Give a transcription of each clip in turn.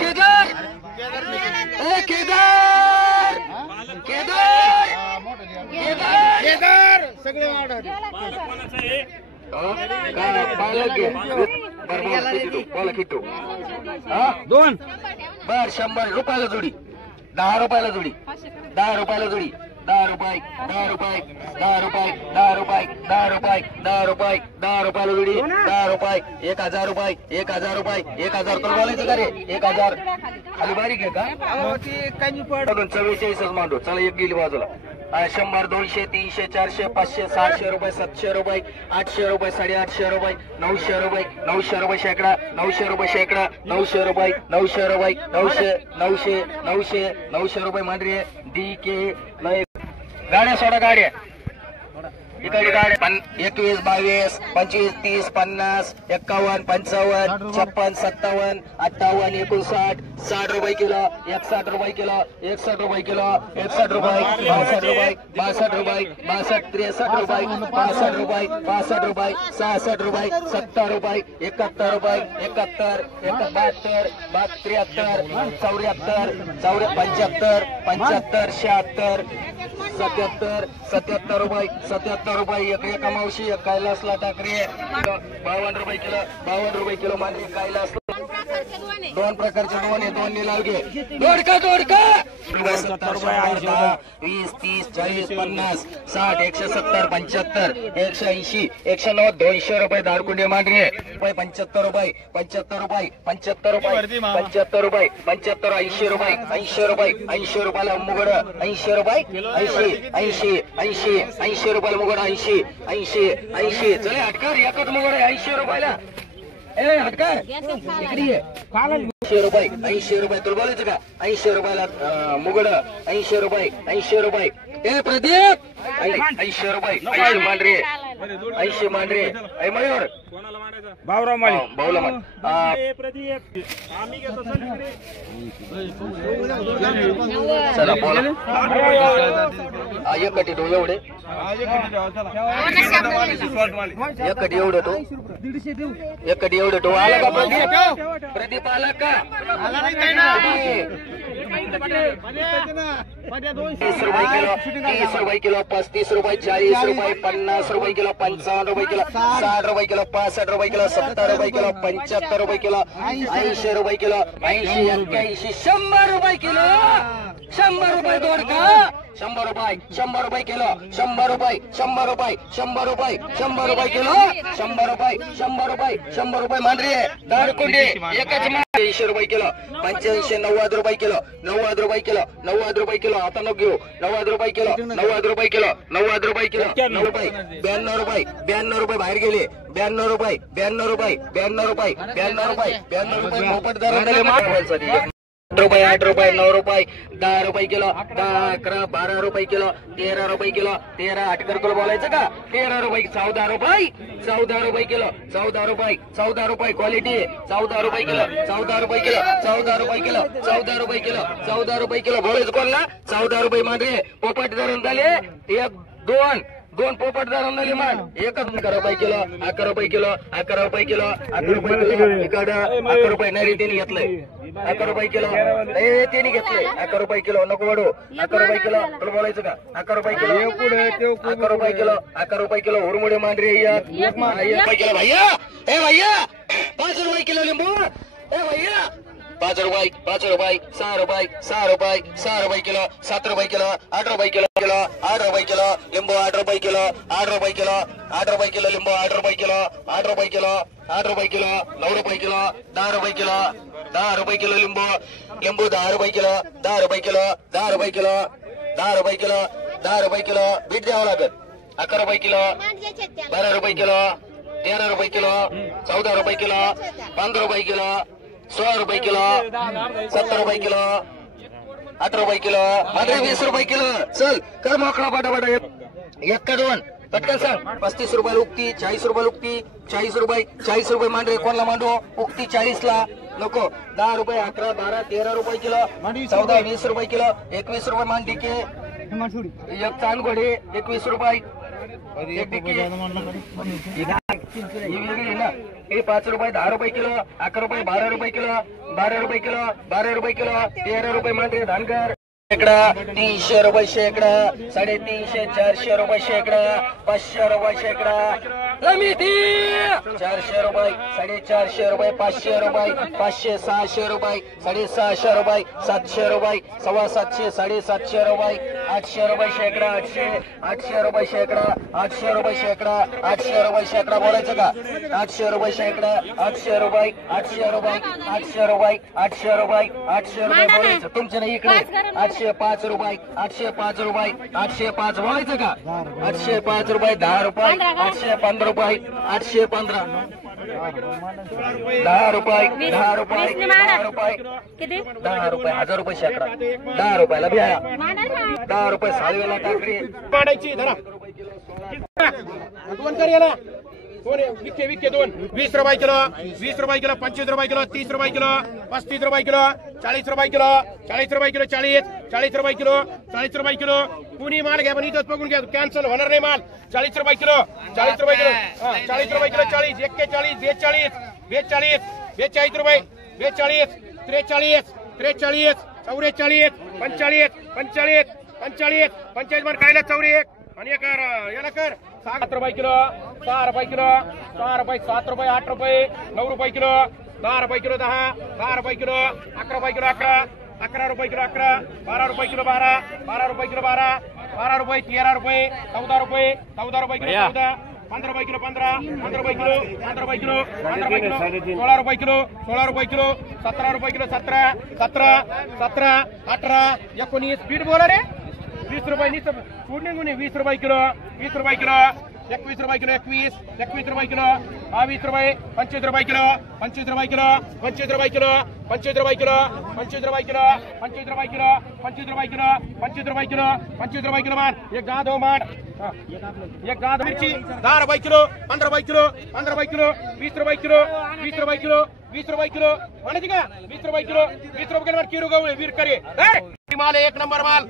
केदार केदार केदार केदार सगळे दोन बर 100 रुपयाला जोडी 10 रुपयाला जोडी 10 रुपयाला जोडी 10 रुपये 10 रुपये 10 रुपये 10 रुपये 10 रुपये 10 रुपये 10 रुपयाला जोडी 10 रुपये 1000 रुपये 1000 रुपये 1000 तर बोलायचं का रे 1000 खाली बारीक आहे का कमी पडून 44 मांडू चला एक गेली बाजूला 100 200 300 400 500 600 रुपये 700 रुपये 800 रुपये 850 रुपये 900 रुपये 900 रुपये शेकडा 900 रुपये शेकडा 900 रुपये 900 रुपये 900 900 900 900 रुपये मांडरी डी के गाड्या सोडा गाड्या इकडे गाड्या 21 22 25 30 50 51 55 56 57 58 59 60 रुपये किलो 61 रुपये किलो 61 रुपये किलो 61 रुपये 62 रुपये 62 रुपये 62 63 रुपये 65 रुपये 65 रुपये 66 रुपये 70 रुपये 71 रुपये 71 72 73 74 75 75 76 77 77 रुपये 77 रुपये एका मावशी एक कैलासला टाकरे 52 रुपये किलो मांडरी कैलास दोन प्रकारचे दोन आहे दोन निलाव घे दोडका 70 रुपये 20 30 40 50 60 170 75 180 190 200 रुपये दारकुंडे मांडरी 75 रुपये 75 रुपये 75 रुपये 75 रुपये 75 80 रुपये 80 रुपये 80 रुपयाला मुगड 80 रुपये 80 80 80 रुपयाला मुगड 80 80 80 चले हटकर एकच मुगड 80 रुपयाला ए हटकर इकडे 80 रुपये 80 रुपये तुला बोलायचं का 80 रुपयाला मुगड 80 रुपये 80 रुपये ए प्रदीप 80 रुपये 80 मांडरे 80 मांडरे ए मयूर बावराव माळी बावला माळी चला बोला एक कटी तो एवढे एक कटी एवढे तो एक कटी एवढे तो आला का प्रदीप आला का 30 रुपये किलो 30 रुपये किलो 35 रुपये 40 रुपये 50 रुपये किलो 55 रुपये किलो 60 रुपये किलो 65 रुपये किलो 70 रुपये किलो 75 रुपये किलो 80 रुपये किलो 80 81 100 रुपये किलो 100 रुपये दोडका 100 रुपये 100 रुपये किलो 100 रुपये 100 रुपये 100 रुपये 100 रुपये किलो 100 रुपये 100 रुपये 100 रुपये मांडरे दारकुंडे एकच 80 रुपये किलो 85 90 रुपये किलो 90 रुपये किलो 90 रुपये किलो आता नको घेऊ 90 रुपये किलो 90 रुपये किलो 90 रुपये किलो 90 रुपये 92 रुपये 92 रुपये बाहेर गेले 92 रुपये 92 रुपये 92 रुपये 92 रुपये 92 रुपये मोफत दराने मागवायसाठी 8 रुपये 8 रुपये 9 रुपये 10 रुपये किलो 10 11 12 रुपये किलो 13 रुपये किलो 13 अटकर किलो बोलायचं का 13 रुपये 14 रुपये 14 रुपये किलो 14 रुपये क्वालिटी 14 रुपये किलो 14 रुपये किलो 14 रुपये किलो 14 रुपये किलो 14 रुपये किलो बोलायचं कोणला 14 रुपये मध्ये पोपट धरण झाले 1 2 पोपट धरण झाले मान 11 रुपये किलो 11 रुपये किलो 11 रुपये किलो 11 रुपये किलो इकडं 11 रुपये नाही त्यांनी घेतलंय 11 रुपये किलो त्यांनी घेतलंय 11 रुपये किलो नको वाढू 11 रुपये किलो तुला बोलायचं का 11 रुपये किलो 11 रुपये किलो 11 रुपये किलो हुरमुडे मांडरे रुपये किलो भैया ए भैया 5 रुपये किलो लिंबू ए भैया 5 रुपये 6 रुपये 6 रुपये 6 रुपये 6 रुपये किलो 7 रुपये किलो 8 रुपये किलो 8 रुपये किलो लिंबू 8 रुपये किलो 8 रुपये किलो 8 रुपये किलो लिंबू 8 रुपये किलो 8 रुपये किलो 8 रुपये किलो 9 रुपये किलो 10 रुपये किलो 10 रुपये किलो लिंबू 10 रुपये किलो 10 रुपये किलो 10 रुपये किलो 10 रुपये किलो 10 रुपये किलो बीट द्यावं लागत 11 रुपये किलो 12 रुपये किलो 13 रुपये किलो 14 रुपये किलो 15 रुपये किलो 16 रुपये किलो 70 रुपये किलो 8 रुपये किलो 20 रुपये किलो चल कर मोकळा पाटापाटा 1 पटकन सांग 35 रुपये उक्ती 40 रुपये उक्ती 40 रुपये मांडरे कोणला मांडू उक्ती 40 ला नको 10 रुपये 11 12 13 रुपये किलो 14 20 रुपये किलो 21 रुपये मांडी के एक चांद घोडे 21 रुपये हे 5 रुपये 10 रुपये किलो 11 रुपये 12 रुपये किलो 12 रुपये किलो 12 रुपये किलो 13 रुपये मांडे धानकर शेकडा 300 रुपये शेकडा 350 400 रुपये शेकडा 500 रुपये शेकडा 400 रुपये 450 रुपये 500 रुपये 500 600 रुपये 650 रुपये 700 रुपये 750 750 रुपये 800 रुपये शेकडा 800 रुपये शेकडा 800 रुपये शेकडा 800 रुपये शेकडा बोलायचं का 800 रुपये शेकडा 800 रुपये 800 रुपये 800 रुपये 800 रुपये 800 रुपये बोलायचं तुमच्या नाही इकडे 805 रुपये 805 रुपये 805 बोलायचं का 805 रुपये 10 रुपये 815 रुपये 815 10 रुपये 10 रुपये 10 रुपये किती 10 रुपये 1000 रुपये शेकडा 10 रुपयाला बिया 10 रुपये साळवेला काकडी पाडायची धरा दोन कर याला दोन विके विके दोन 20 रुपये किलो 20 रुपये किलो 25 रुपये किलो 30 रुपये किलो 35 रुपये किलो 40 रुपये किलो 40 रुपये किलो 40 रुपये किलो 40 रुपये किलो कुणी माल घ्या पण इथंच बघून घ्या कॅन्सल होणार नाही माल 40 रुपये किलो 40 रुपये किलो 40 रुपये किलो 40 41 42 42 रुपये 42 43 43 44 45 45 45 मार खायला 44 आणि याला कर 7 रुपये किलो 6 रुपये किलो 6 रुपये 7 रुपये 8 रुपये 9 रुपये किलो 10 रुपये किलो 10 रुपये किलो 11 रुपये किलो 11 रुपये किलो 11 12 रुपये किलो 12 रुपये किलो 12 रुपये 13 रुपये 14 रुपये 14 रुपये किलो 14 15 रुपये किलो 15 रुपये किलो 15 रुपये किलो 16 रुपये किलो 16 रुपये किलो 17 रुपये किलो 17 18 19 स्पीड बोला रे 20 रुपये नीच फूड निघून 20 रुपये किलो 20 रुपये किलो 21 रुपये किलो 21 रुपये किलो 22 रुपये 25 रुपये किलो 25 रुपये किलो 25 रुपये किलो 25 रुपये किलो 25 रुपये किलो 25 रुपये किलो 25 रुपये किलो 25 रुपये किलो 25 रुपये किलो मान एक गाद हो मान एक गाद मिरची 10 रुपये किलो 15 रुपये किलो 15 रुपये किलो 20 रुपये किलो 20 रुपये किलो 20 रुपये किलो म्हणायची का 20 रुपये किलो 20 रुपये किलो किलो गवळे वीर करे माल एक नंबर माल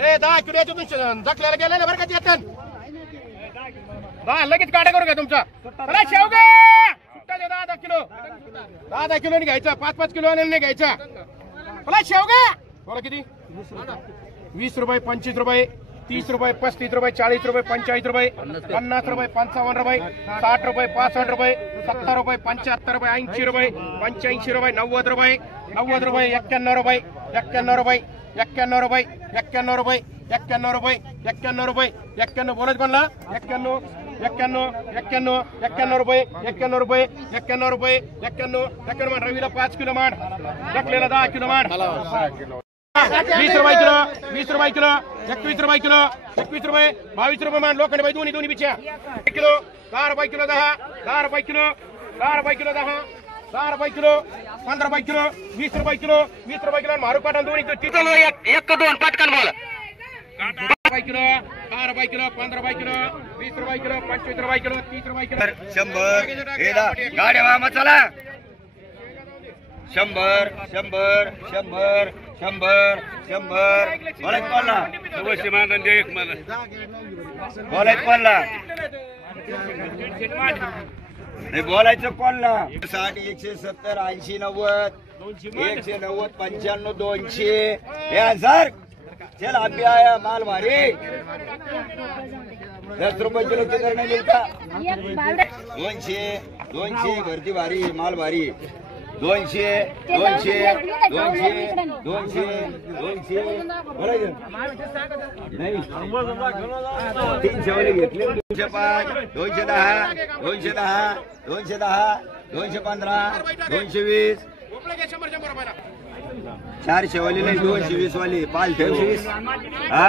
ए 10 किलो जखल्याला गेले ना बरं का येतात 10 लगेच गाड्या करू का तुमचा शेवगा सुट्टा दे 10 किलो 10 किलो नाही घ्यायचा 5 किलो नाही घ्यायचा मला शेवगा बोला किती 20 रुपये 25 रुपये 30 रुपये 35 रुपये 40 रुपये 45 रुपये 50 रुपये 55 रुपये 60 रुपये 65 रुपये 70 रुपये 75 रुपये 80 रुपये 85 रुपये 90 रुपये 91 रुपये 91 रुपये 91 रुपये 91 रुपये 91 रुपये 91 रुपये 91 रुपये 91 बोलत बनला 91 रुपये 91 रुपये 91 रुपये 91 मान रवीला 5 किलो मान जखलेला 10 किलो मान 20 रुपये किलो 20 रुपये किलो 21 रुपये किलो 21 रुपये 22 रुपये मान लोखंड भाई दोन्ही बिछ्या किलो 10 रुपये किलो 10 रुपये किलो 10 रुपये किलो 10 रुपये किलो 15 रुपये किलो 20 रुपये किलो 20 रुपये किलो मारू पाठवून दोन्ही एक दोन पटकन बोला 10 रुपये किलो 10 रुपये किलो 15 रुपये किलो 20 रुपये किलो 25 रुपये किलो 30 रुपये किलो 100 गाड्या मामा चला 100 बोलायच कोणला बोलायच कोणला नाही बोलायचं कोणला 60 170 80 90 190 95 200 हे सर चल अभी आया माल भारी 10 रुपये किलो किधर नहीं मिलता 200 भरती भारी माल भारी 200 बोलायचं नाही 300 वाले घेतले 205 210 215 220 400 वाली नाही 220 वाली 520 हा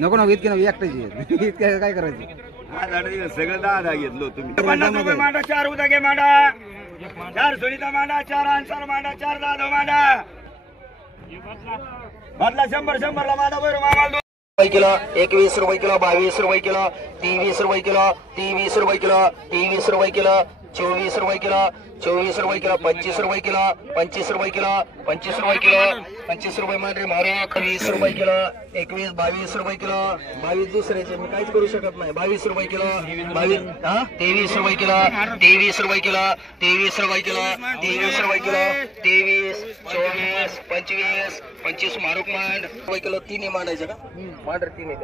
नको नको इतके नको एकटाची इतके काय करायचं हा झाड सगळं 10 घेतलो तुम्ही 50 रुपये मांडा 4 उदागे मांडा 4 सोनीचा मांडा 4 अन्सर मांडा 4 दादो मांडा बदला 100 ला मांडा बरं मामाला किलो 21 रुपये किलो 22 रुपये किलो 23 रुपये किलो 23 रुपये किलो 23 रुपये किलो 24 रुपये किलो 24 रुपये किलो 25 रुपये किलो 25 रुपये किलो 25 रुपये किलो 25 रुपये मांडरी मारू 20 रुपये किलो 21 22 रुपये किलो 22 दुसऱ्याचे मी काहीच करू शकत नाही 22 रुपये किलो 22 23 रुपये किलो 23 रुपये किलो 23 रुपये किलो 23 रुपये किलो 23 24 25 25 मारूक मांड रुपये किलो तिन्ही मांडायचे का मांडर तिन्ही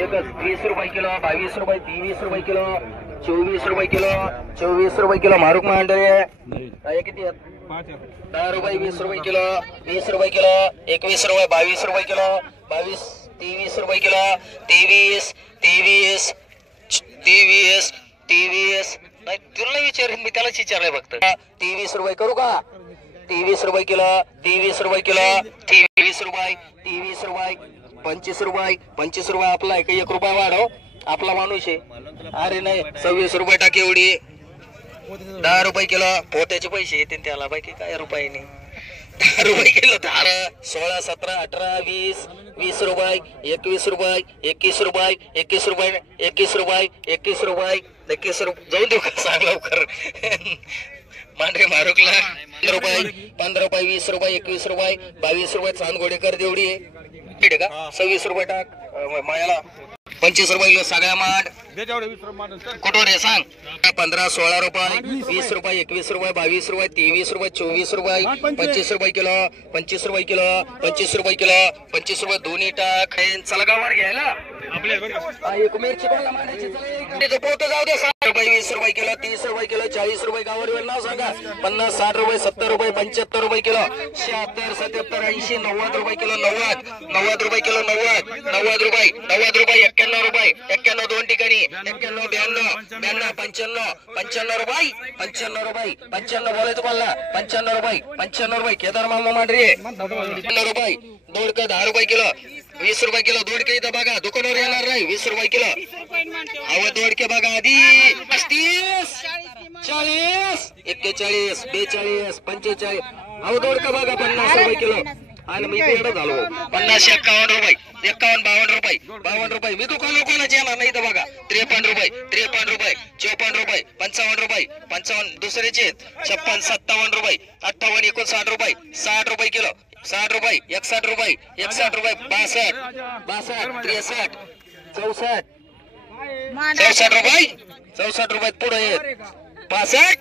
एकच 20 रुपये किलो 22 रुपये 23 रुपये किलो 24 रुपये किलो 24 रुपये किलो मारूक मांड रे किती 10 रुपये 20 रुपये किलो 20 रुपये किलो 21 रुपये 22 रुपये किलो 22 23 रुपये किलो 23 23 23 23 नाही तुला विचार मी त्यालाच विचारलंय फक्त 23 रुपये करू का 23 रुपये किलो 23 रुपये किलो 23 रुपये 23 रुपये 25 रुपये 25 रुपये आपला आहे 1 रुपया वाढव आपला माणूस आहे अरे नाही 26 रुपये टाक एवढी 10 रुपये किलो पोट्याचे पैसे येते त्याला बाकी काय रुपये नाही 10 रुपये किलो 12 16 17 18 20 20 रुपये 21 रुपये 21 रुपये 21 रुपये 21 रुपये 21 रुपये 21 रुपये जाऊन देऊ का सांग लवकर मांडरे मारुकला 15 रुपये 20 रुपये 21 रुपये 22 रुपये चांदगोडे कर देवडी ठीक आहे का 26 रुपये टाक मायाला 25 रुपये किलो सगळ्या मांड कुठं रे सांग 15 16 रुपये 20 रुपये 21 रुपये 22 रुपये 23 रुपये 24 रुपये 25 रुपये किलो 25 रुपये किलो 25 रुपये किलो 25 रुपये दोन्ही टाक चला गावावर घ्यायला एक मिरची कोणाला मांडायची पोट जाऊ दे 60 रुपये 20 रुपये किलो 30 रुपये किलो 40 रुपये गावावर नाव सांगा 50 60 रुपये 70 रुपये 75 रुपये किलो 76 77 80 90 रुपये किलो 90 रुपये किलो 90 रुपये 91 रुपये 91 दोन ठिकाणी 91 92 95 रुपये 95 बोलायचं कोणाला 95 रुपये केदार मामा मांडरे 95 रुपये दोडक 10 रुपये किलो 20 रुपये किलो दोडके इथं बघा दुकानावर येणार नाही 20 रुपये किलो अव दोडके बघा आधी 35 40 41 42 45 अव दोडका बघा 50 रुपये किलो आणि मी पेड झालो 50 51 रुपये 51 52 मी दुकान कोणाचे येणार नाही इथं बघा 53 रुपये 54 रुपये 55 रुपये 55 दुसऱ्याचे 56 57 रुपये 58 59 रुपये 60 रुपये किलो 60 रुपये 61 रुपये 62 63 64 रुपये पुढे 65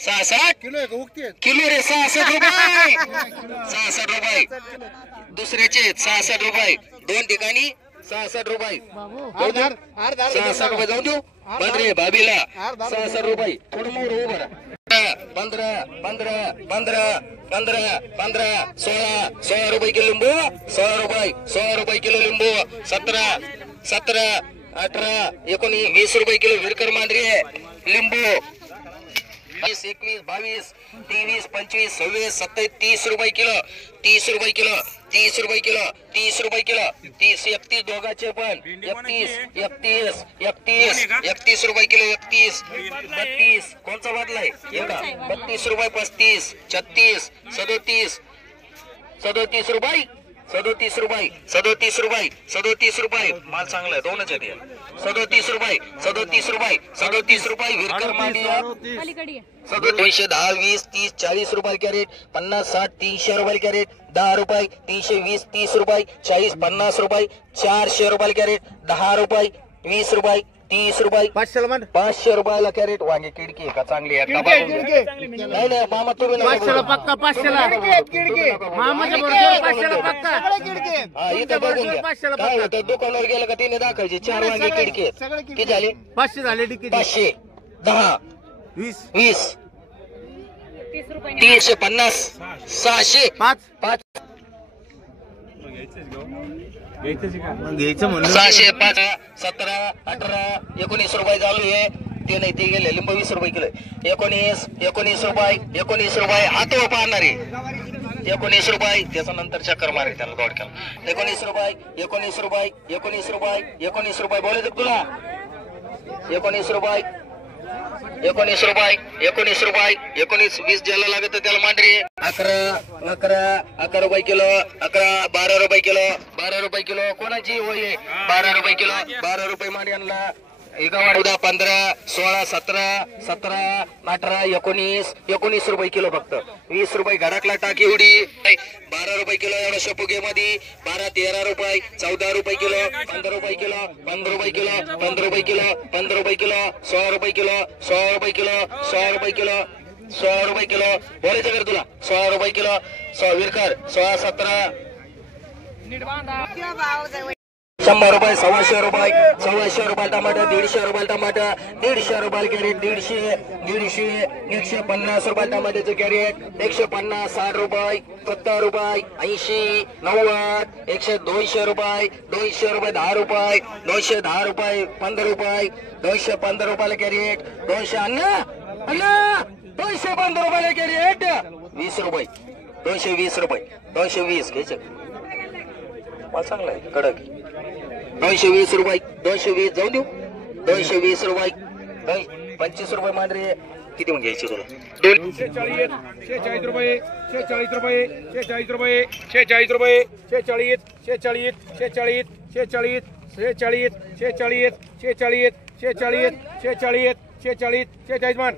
66 किलो रे 66 रुपये दुसऱ्याचे 66 रुपये दोन ठिकाणी 66 रुपये 66 रुपये जाऊन देऊ पंधरे भाभीला 66 रुपये थोडं मोर हो बरं 15 16 रुपये किलो लिंबू 16 रुपये किलो लिंबू 17 18 19 20 रुपये किलो विरकर मांडरी लिंबू 20 21 22 23 25 26 27 30 रुपये किलो 30 रुपये किलो 30 रुपये किलो 30 रुपये किलो 30 31 दोघाचे पण 31 रुपये किलो 31 32 कोणचा बदलाय एवढा 32 रुपये 35 36 37 रुपये 37 रुपये माल चांगला आहे दोनच आहे 37 रुपये विरकर मांडिया 210 20 30 40 रुपये कॅरेट 50 60 300 रुपये कॅरेट 10 रुपये 320 30 रुपये 40 50 रुपये 400 रुपये कॅरेट 10 रुपये 20 रुपये 30 रुपये 500 रुपयाला कॅरेट वांगे किडकी का चांगली आहे नाही नाही मामा तुम्ही पक्का 500 मामाच्या बरोबर 500 पक्का हा इथं बघून घ्या काय होतं दुकानावर गेलं का तिने दाखवायचे 4 वांगे किडकी आहेत किती झाले 500 झाले 500 10 20 350 600 5 घ्यायचं म्हणलं 600 5 17 18 19 रुपये चालू आहे ते नाही ते गेले लिंब 20 रुपये किलो 19 रुपये हातो पाहणार आहे 19 रुपये त्याच्या नंतर चक्कर मारे त्याला दोडक्याला 19 रुपये बोलायचं तुला 19 रुपये 19 20 ज्याला लागत त्याला मांडरी 11 रुपये किलो 12 रुपये किलो 12 रुपये किलो कोणाची होय 12 रुपये किलो 12 रुपये मांडी आणला 15 16 17 17 18 19 रुपये किलो फक्त 20 रुपये घराकला टाकी उडी 12 रुपये किलो एवढा शपुगे मध्ये 12 13 रुपये 14 रुपये किलो 15 रुपये किलो 15 रुपये किलो 15 रुपये किलो 15 रुपये किलो 16 रुपये किलो 16 रुपये किलो 16 रुपये किलो 16 रुपये किलो बोलायचं कर तुला 16 रुपये किलो 16 विरकर 16 17 100 रुपये 125 रुपये टमाटर 150 रुपये टमाटर 150 रुपये कॅरेट 150 रुपये टमाट्याचं कॅरेट 150 60 रुपये 70 रुपये 80 90 200 रुपये 10 रुपये 210 रुपये 15 रुपये 215 रुपयाला कॅरेट 200 अण्णा 215 रुपयाला कॅरेट 20 रुपये 220 रुपये 220 घ्यायचं चांगला आहे कडक 220 रुपये 220 जाऊ देऊ 220 रुपये 25 रुपये मांडरे किती मग घ्यायचे तुला 46 रुपये 46 रुपये 46 रुपये 46 रुपये 46 46 46 46 46 46 46 46 46 46 मान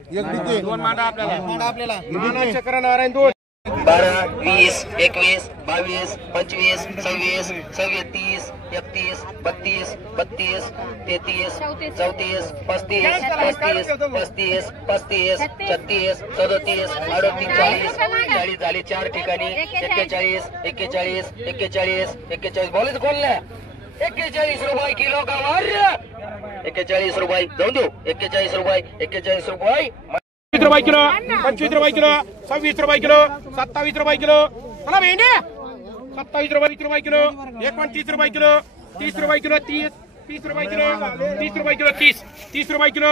दोन मांडा आपल्याला मानाचे करा नारायण दोन 12 20 21 22 25 26 27 31 32 32 33 34 35 35 35 36 37 38 40 झाले 4 ठिकाणी 41 बोलायचं कोण ना 41 रुपये किलो गवार 41 रुपये जाऊन देऊ 41 रुपये 25 रुपये किलो 25 रुपये किलो 26 रुपये किलो 27 रुपये किलो मला भेंडे 27 रुपये किलो 29 रुपये किलो 30 रुपये किलो 30 रुपये किलो 30 रुपये किलो 30 रुपये किलो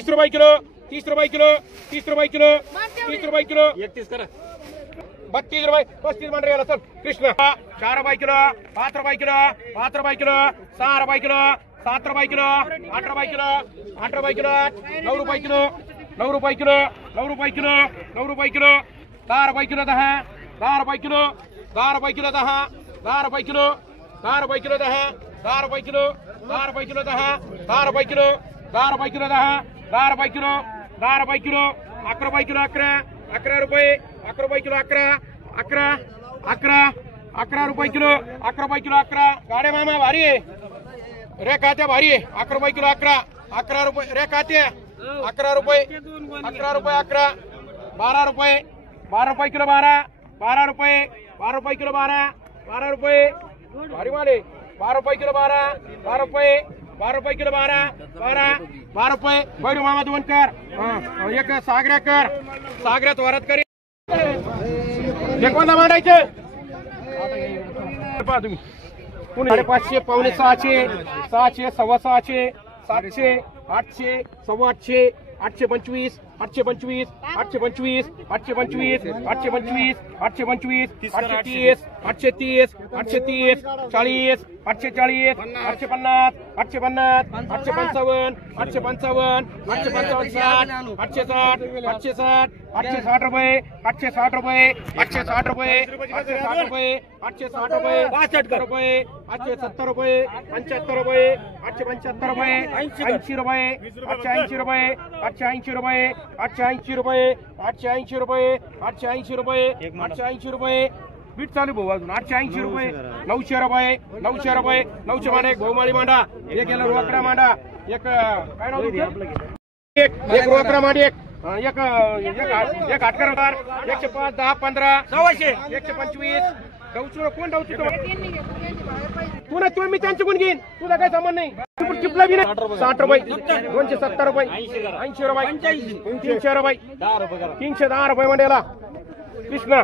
30 रुपये किलो 30 रुपये किलो 30 रुपये किलो 30 रुपये किलो 31 करा 32 रुपये 35 मान रेला चल कृष्ण 4 रुपये किलो 5 रुपये किलो 5 रुपये किलो 6 रुपये किलो 7 रुपये किलो 8 रुपये किलो 8 रुपये किलो 9 रुपये किलो 9 रुपये किलो 9 रुपये किलो 9 रुपये किलो 10 रुपये किलो 10 रुपये किलो 10 रुपये किलो 10 रुपये किलो 10 रुपये किलो 10 रुपये किलो 10 रुपये किलो 10 रुपये किलो 10 रुपये किलो 10 रुपये किलो 10 रुपये किलो 11 रुपये किलो 11 रुपये 11 रुपये किलो 11 रुपये किलो 11 रुपये किलो 11 गाड्या मामा भारी आहे रे कात्या भारी आहे 11 रुपये किलो 11 रुपये रे कात्या 11 रुपये 11 रुपये 11 12 रुपये 12 रुपये किलो 12 रुपये 12 रुपये किलो 12 रुपये भारी वाले 12 रुपये किलो 12 रुपये 12 रुपये किलो 12 रुपये बैठू मामा दोन कर एक सागऱ्यात वरात करी कोणता मांडायचं पहा तुम्ही 550 पावणे 600 सव्वा 600 700 800 सव्वा 800 825 825 825 825 825 825 830 830 830 40 840 850 850 855 855 855 860 860 860 रुपये 860 रुपये 860 रुपये 860 रुपये 860 रुपये 62 रुपये 870 रुपये 75 रुपये 875 रुपये 80 रुपये 880 रुपये 880 रुपये 880 रुपये 880 रुपये 880 रुपये 880 रुपये बीट चालू भाऊ अजून 880 रुपये 900 रुपये 900 रुपये 900 मांडा एक बहुमाळी मांडा एक याला रोकडा मांडा एक काय नाव एक रोकडा मांडी एक हाटकर होणार 105 10 15 125 डवचू कोण डवचू तुला तुम्ही त्यांचे कोण घेईन तुला काही संबंध नाही चिपला बी नाही 60 रुपये 270 रुपये 80 रुपये 300 रुपये 310 रुपये मंड्याला कृष्ण